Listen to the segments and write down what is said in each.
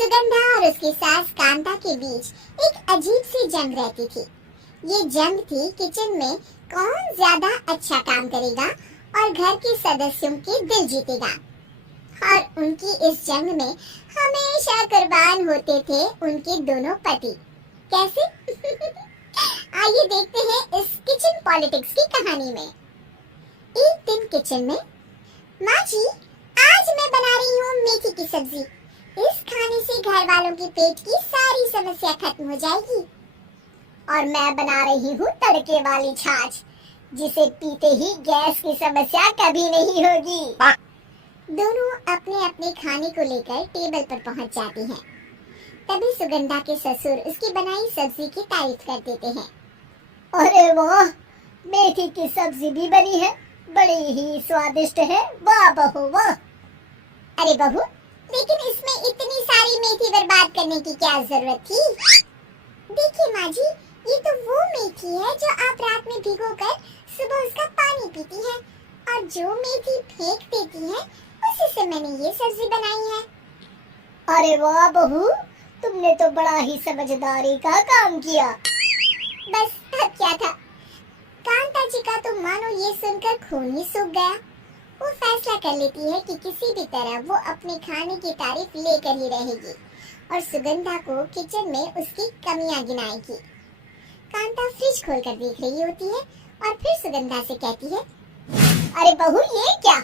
सुगंधा और उसकी सास कांता के बीच एक अजीब सी जंग रहती थी। ये जंग थी किचन में कौन ज्यादा अच्छा काम करेगा और घर के सदस्यों के दिल जीतेगा। और उनकी इस जंग में हमेशा कुर्बान होते थे उनके दोनों पति। कैसे? आइए देखते हैं इस किचन पॉलिटिक्स की कहानी में। एक दिन किचन में, माँ जी, आज मैं बना रही हूँ मेथी की सब्जी। इस खाने से घर वालों के पेट की सारी समस्या खत्म हो जाएगी। और मैं बना रही हूँ तड़के वाली छाछ, जिसे पीते ही गैस की समस्या कभी नहीं होगी। दोनों अपने अपने खाने को लेकर टेबल पर पहुँच जाते हैं। तभी सुगंधा के ससुर उसकी बनाई सब्जी की तारीफ कर देते हैं। अरे वाह, मेथी की सब्जी भी बनी है, बड़ी ही स्वादिष्ट है। वाह बहू वाह। अरे बहू, लेकिन इसमें इतनी सारी मेथी बर्बाद करने की क्या जरूरत थी? देखिए माँ जी, ये तो वो मेथी है जो आप रात में भिगोकर सुबह उसका पानी पीती है, और जो मेथी फेंक देती है उसी से मैंने ये सब्जी बनाई है। अरे वाह बहू, तुमने तो बड़ा ही समझदारी का काम किया। बस अब क्या था, कांता जी का तो मानो ये सुनकर खून ही सूख गया। वो फैसला कर लेती है कि किसी भी तरह वो अपने खाने की तारीफ लेकर ही रहेगी और सुगंधा को किचन में उसकी कमियां गिनाएगी। कांता फ्रिज खोलकर देख रही होती है और फिर सुगंधा से कहती है, अरे बहू, ये क्या,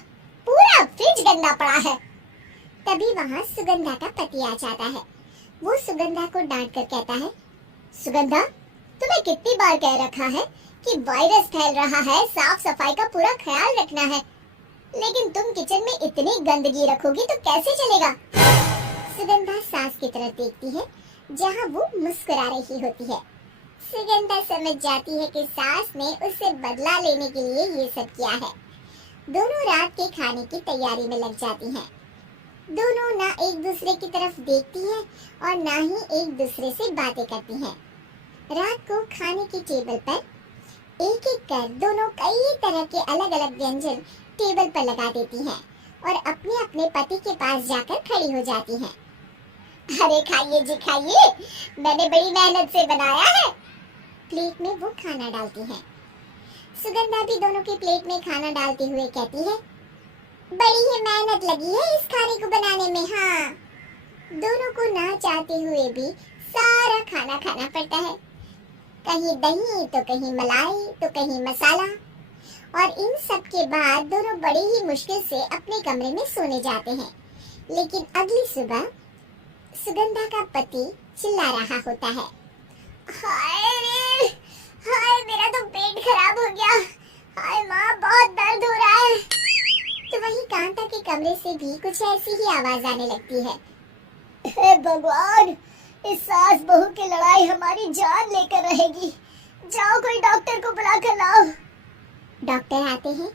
पूरा फ्रिज गंदा पड़ा है। तभी वहाँ सुगंधा का पति आ जाता है। वो सुगंधा को डांट कर कहता है, सुगंधा, तुम्हें कितनी बार कह रखा है कि वायरस फैल रहा है, साफ सफाई का पूरा ख्याल रखना है, लेकिन तुम किचन में इतनी गंदगी रखोगी तो कैसे चलेगा। सुगंधा सास की तरफ देखती है जहाँ वो मुस्कुरा रही होती है। सुगंधा समझ जाती है कि सास ने उससे बदला लेने के लिए ये सब किया है। दोनों रात के खाने की तैयारी में लग जाती हैं। दोनों ना एक दूसरे की तरफ देखती हैं और ना ही एक दूसरे से बातें करती हैं। रात को खाने की टेबल पर एक एक कर दोनों कई तरह के अलग अलग व्यंजन टेबल पर लगा देती हैं और अपने अपने पति के पास जाकर खड़ी हो जाती हैं। अरे खाइए जी खाइए, मैंने बड़ी मेहनत से बनाया है। प्लेट में वो खाना डालती हैं। सुगंधा भी दोनों के प्लेट में खाना डालते हुए कहती है, बड़ी ही मेहनत लगी है इस खाने को बनाने में। हाँ, दोनों को ना चाहते हुए भी सारा खाना खाना पड़ता है। कहीं दही तो कहीं मलाई तो कहीं मसाला। और इन सब के बाद दोनों बड़ी ही मुश्किल से अपने कमरे में सोने जाते हैं। लेकिन अगली सुबह सुगंधा का पति चिल्ला रहा होता है, हाय रे, हाय मेरा तो पेट खराब हो गया। हाय माँ, बहुत दर्द हो रहा है। तो वहीं कांता के कमरे से भी कुछ ऐसी ही आवाज आने लगती है। हे भगवान, इस सास बहू की लड़ाई हमारी जान लेकर रहेगी। जाओ कोई डॉक्टर को बुला कर लाओ। डॉक्टर आते हैं।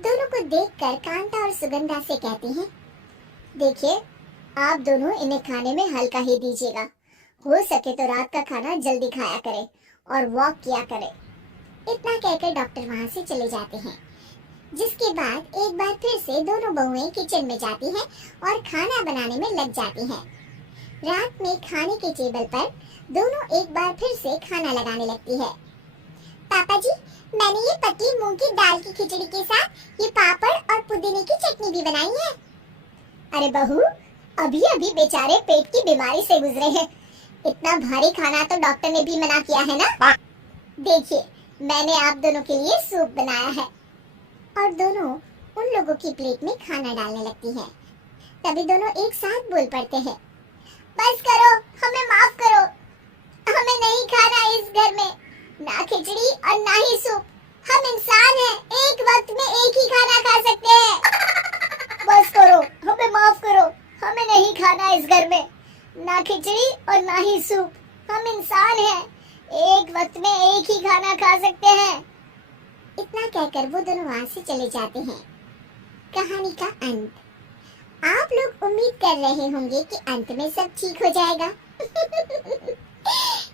दोनों को देखकर कांता और सुगंधा से कहते हैं, देखिए, आप दोनों इन्हें खाने में हल्का ही दीजिएगा। हो सके तो रात का खाना जल्दी खाया करें और वॉक किया करें। इतना कहकर डॉक्टर वहाँ से चले जाते हैं। जिसके बाद एक बार फिर से दोनों बहुएं किचन में जाती हैं और खाना बनाने में लग जाती हैं। रात में खाने के टेबल पर दोनों एक बार फिर से खाना लगाने लगती है। पापा जी, मैंने ये पतली मूंग की दाल की खिचड़ी के साथ ये पापड़ और पुदीने की चटनी भी बनाई है। अरे बहू, अभी अभी बेचारे पेट की बीमारी से गुजरे हैं। इतना भारी खाना तो डॉक्टर ने भी मना किया है ना। देखिए, मैंने आप दोनों के लिए सूप बनाया है। और दोनों उन लोगों की प्लेट में खाना डालने लगती हैं। तभी दोनों एक साथ बोल पड़ते हैं, बस करो, हमें माफ करो। हमें नहीं खाना इस घर में, ना खिचड़ी और ना ही सूप। हम इंसान हैं, एक वक्त में एक ही खाना खा सकते हैं। बस करो, हमें माफ करो। हमें नहीं खाना इस घर में, ना खिचड़ी और ना ही सूप। हम इंसान हैं, एक वक्त में एक ही खाना खा सकते हैं। इतना कहकर वो दोनों वहां से चले जाते हैं। कहानी का अंत। आप लोग उम्मीद कर रहे होंगे कि अंत में सब ठीक हो जाएगा।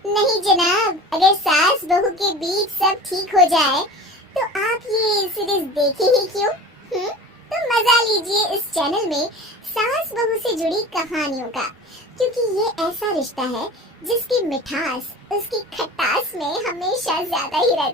नहीं जनाब, अगर सास बहू के बीच सब ठीक हो जाए तो आप ये सीरीज देखे ही क्यों? तो मजा लीजिए इस चैनल में सास बहू से जुड़ी कहानियों का, क्योंकि ये ऐसा रिश्ता है जिसकी मिठास उसकी खटास में हमेशा ज्यादा ही रहती है।